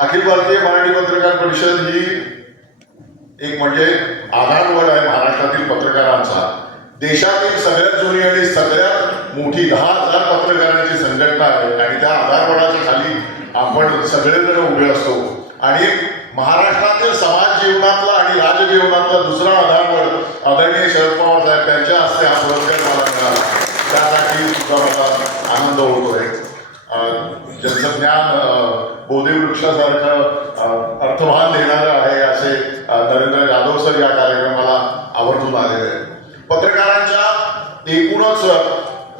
अखिल भारतीय मराठी पत्रकार परिषद ही एक म्हणजे आधारवड आहे महाराष्ट्रातील पत्रकारांचा. देशातील सगळ्यात जुनी आणि सगळ्यात मोठी दहा हजार पत्रकारांची संघटना आहे आणि त्या आधारवडाच्या खाली आपण सगळेजण उभे असतो. आणि महाराष्ट्रातील समाज जीवनातला आणि राजजीवनातला दुसरा आधारवड आदरणीय शरद पवार साहेब त्यांच्या हस्ते हा पुरस्कार मला मिळाला. त्यासाठी सुद्धा मला आनंद होतोय. ज्यांचं ज्ञान अं, बोधी वृक्षासारखं अर्थवान देणारं आहे असे नरेंद्र जाधव सर या कार्यक्रमाला आवर्जून आलेले आहेत. पत्रकारांच्या एकूणच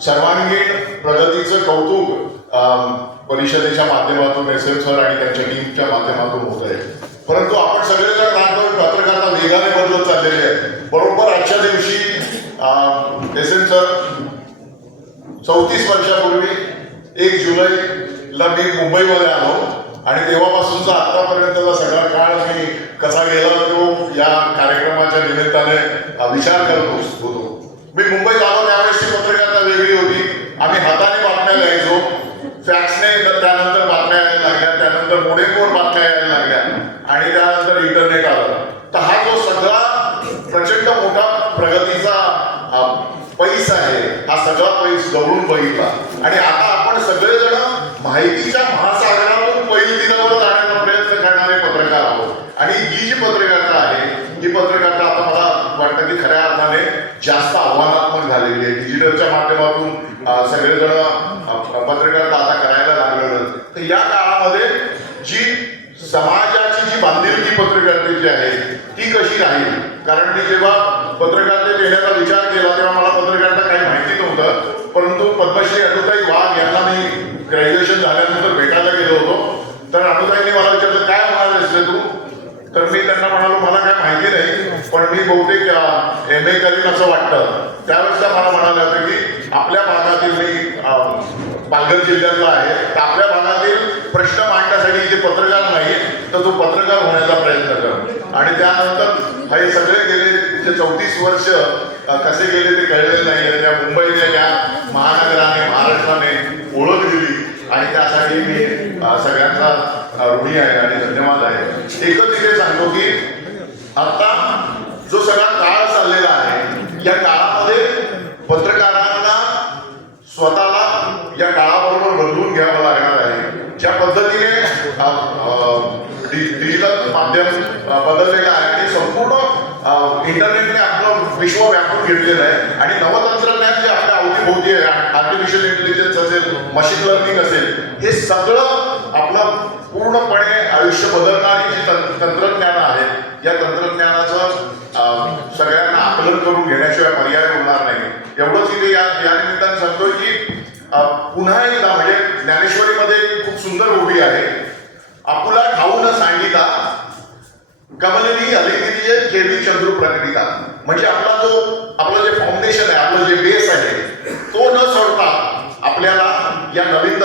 सर्वांगीण प्रगतीचं कौतुक अं, परिषदेच्या माध्यमातून एस एम सर आणि त्यांच्या टीमच्या माध्यमातून होत आहे. परंतु आपण सगळेजण जाणतो पत्रकारांना वेगाने बदलत चाललेले आहे बरोबर आजच्या दिवशी एस एम सर चौतीस वर्षापूर्वी जुलैला मी मुंबईमध्ये आलो. आणि तेव्हापासूनचा आतापर्यंतचा सगळा काळ मी कसा गेला तो या कार्यक्रमाच्या निमित्ताने विचार करत होतो. मी मुंबईत आलो त्यावेळेसची पत्रकारिता वेगळी होती. आम्ही हाताने बातम्या लिहायचो. फॅक्सने त्यानंतर बातम्या यायला लागल्या त्यानंतर मोडेमोड बातम्या यायला लागल्या. आणि त्यानंतर इंटरनेट आलं. तर हा जो सगळा प्रचंड मोठा प्रगतीचा पैस आहे हा सगळा पैस गवळून बघितला. आणि आता आपण सगळेजण माहितीच्या महासागरातून पहिली दिनावर जाण्याचा प्रयत्न करणारे पत्रकार आहोत. आणि ही जी पत्रकारिता आहे ही पत्रकारिता आता मला वाटतं की खऱ्या अर्थाने जास्त आव्हानात्मक झालेली आहे. डिजिटलच्या माध्यमातून सगळेजण पत्रकारिता आता करायला लागलेलं तर या काळामध्ये जी समाजाची जी बांधिलकी पत्रकारितेची आहे ती कशी राहील? कारण मी जेव्हा पत्रकारितेत येण्याचा विचार केला तेव्हा मला पत्रकारिता काही माहिती नव्हतं. परंतु पद्मश्री अजून वाघ यांना ग्रॅज्युएशन झाल्यानंतर भेटायला गेलो होतो. तर अनुताईंनी मला विचारलं काय म्हणालेस तू? तर मी त्यांना म्हणालो मला काय माहिती नाही पण मी बहुतेक एम ए करीन असं वाटतं. त्यावेळेस त्या मला म्हणाल्या होत्या की आपल्या भागातील मी पालघर जिल्ह्यातला आहे. तर आपल्या भागातील प्रश्न मांडण्यासाठी इथे पत्रकार नाही तर तो पत्रकार होण्याचा प्रयत्न कर. आणि त्यानंतर हे सगळे गेले जे चौतीस वर्ष कसे गेले ते कळलेले नाही त्या मुंबईच्या ज्या महा महाराष्ट्राने ओळख दिली आणि त्यासाठी मी सगळ्यांचा ऋणी आहे आणि धन्यवाद आहे. एकच इथे सांगतो की आता जो सगळा काळ चाललेला आहे या काळामध्ये पत्रकारांना स्वतःला या काळाबरोबर बदलून घ्यावं लागणार आहे. ज्या पद्धतीने डिजिटल माध्यम बदललेलं आहे आणि संपूर्ण इंटरनेटने आपलं विश्व व्यापून घेतलेलं आहे आणि नवतंत्रज्ञान जे आहे आर्टिफिशियल इंटेलिजन्स असेल मशीन लर्निंग असेल हे सगळं आपलं पूर्णपणे आयुष्य बदलणारी जी तंत्रज्ञान आहे या तंत्रज्ञानाचं सगळ्यांना आकलन करून घेण्याशिवाय पर्याय होणार नाही. एवढंच इथे या या निमित्ताने सांगतोय की पुन्हा एकदा म्हणजे ज्ञानेश्वरीमध्ये खूप सुंदर उभी आहे. आपुला ठाऊन सांगिता कमलनी अलिंगिनीय केली चंद्रू प्रकटिता म्हणजे आपला जो आपलं जे फाउंडेशन आहे आपलं जे बेस आहे तो न सोडता आपल्याला या नवीन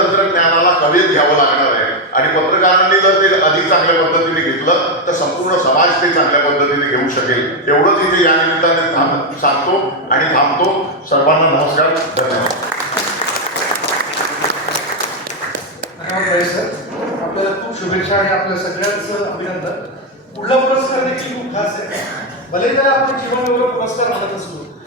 हवेत घ्यावं लागणार आहे. आणि पत्रकारांनी जर ते अधिक चांगल्या पद्धतीने घेतलं तर संपूर्ण समाज ते चांगल्या पद्धतीने घेऊ शकेल. एवढंच इथे या निमित्ताने थांब- सांगतो आणि थांबतो. सर्वांना नमस्कार. धन्यवाद. आपल्याला खूप शुभेच्छा आणि आपल्या सगळ्यांचं अभिनंदन. पुढला पुरस्कार देखील खूप खास आहे. भले त्याला आपण जीवन पुरस्कार म्हणत असलो